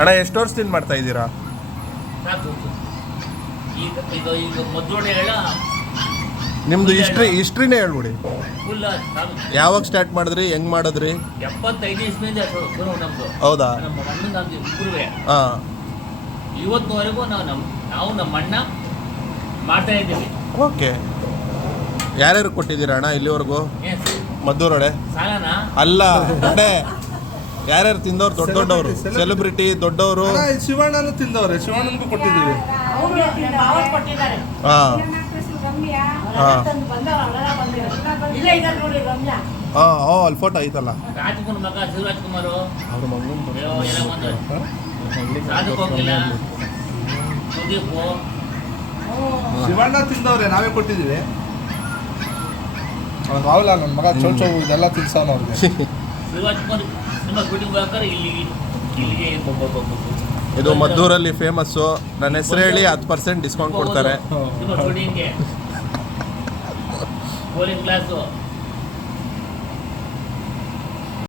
ಅಣ್ಣ ಎಷ್ಟು ವರ್ಷದಿಂದ ಮಾಡ್ತಾ ಇದ್ದೀರಾ? ಈಗ ಮದ್ದೋಡೆ ಹೇಳ ನಿಮ್ದು ಹಿಸ್ಟ್ರಿನೇ ಹೇಳ್ಬಿಡಿ. ಯಾವಾಗ ಸ್ಟಾರ್ಟ್ ಮಾಡಿದ್ರಿ, ಹೆಂಗ್ ಮಾಡಿದ್ರಿ? 75 ಇಸ್ವಿಯಿಂದ ಶುರು ನಮ್ದು. ಹೌದಾ? ನಮ್ಮ ಅಣ್ಣ ನಮ್ದು ಇಬ್ಬರುವೆ ಹಾಂ. ಇವತ್ತಿನವರೆಗೂ ನಾವು ನಮ್ಮ ಅಣ್ಣ ಮಾಡ್ತಾ ಇದ್ದೀವಿ. ಓಕೆ. ಯಾರ್ಯಾರು ಕೊಟ್ಟಿದ್ದೀರಾ ಅಣ್ಣ ಇಲ್ಲಿವರೆಗೂ ಮದ್ದೂರೊಡೆ? ಸಾಲನ ಅಲ್ಲ ಅಡೆ, ಯಾರ್ಯಾರು ತಿಂದವ್ರು? ದೊಡ್ಡವರು ಸೆಲೆಬ್ರಿಟಿ ದೊಡ್ಡವರು. ಶಿವಣ್ಣನು ತಿಂದವ್ರೆ, ಶಿವಣ್ಣನಿಗೂ ಕೊಟ್ಟಿದ್ದೀವಿ. ಹಾಂ ಅಲ್ಲಿ ಫೋಟೋ ಐತಲ್ಲ. ರಾಜ್ಕುಮಾರ್ ಮಗ ಶಿವರಾಜ್ಕುಮಾರ್ ಅವ್ರ ಮಗನ ಸುದೀಪ್ ಶಿವಣ್ಣ ತಿಂದವ್ರೆ, ನಾವೇ ಕೊಟ್ಟಿದ್ದೀವಿ. ರಾಹುಲ ನನ್ನ ಮಗ ಚೌಚೌ ಇದೆಲ್ಲ ತಿನ್ಸವನ ಅವ್ರಿಗೆ. ಶಿವರಾಜ್ಕುಮಾರ್ ನಿಮ್ಮ ಶೂಟಿಂಗ್ ಬೇಕಾದ್ರೆ ಇಲ್ಲಿಗೆ ಇದು ಮದ್ದೂರಲ್ಲಿ ಫೇಮಸ್ಸು. ನನ್ನ ಹೆಸರು ಹೇಳಿ 10% ಡಿಸ್ಕೌಂಟ್ ಕೊಡ್ತಾರೆ. ನಿಮ್ಮ ಶೂಟಿಂಗ್ಗೆ ಬೋಲಿಂಗ್ ಕ್ಲಾಸು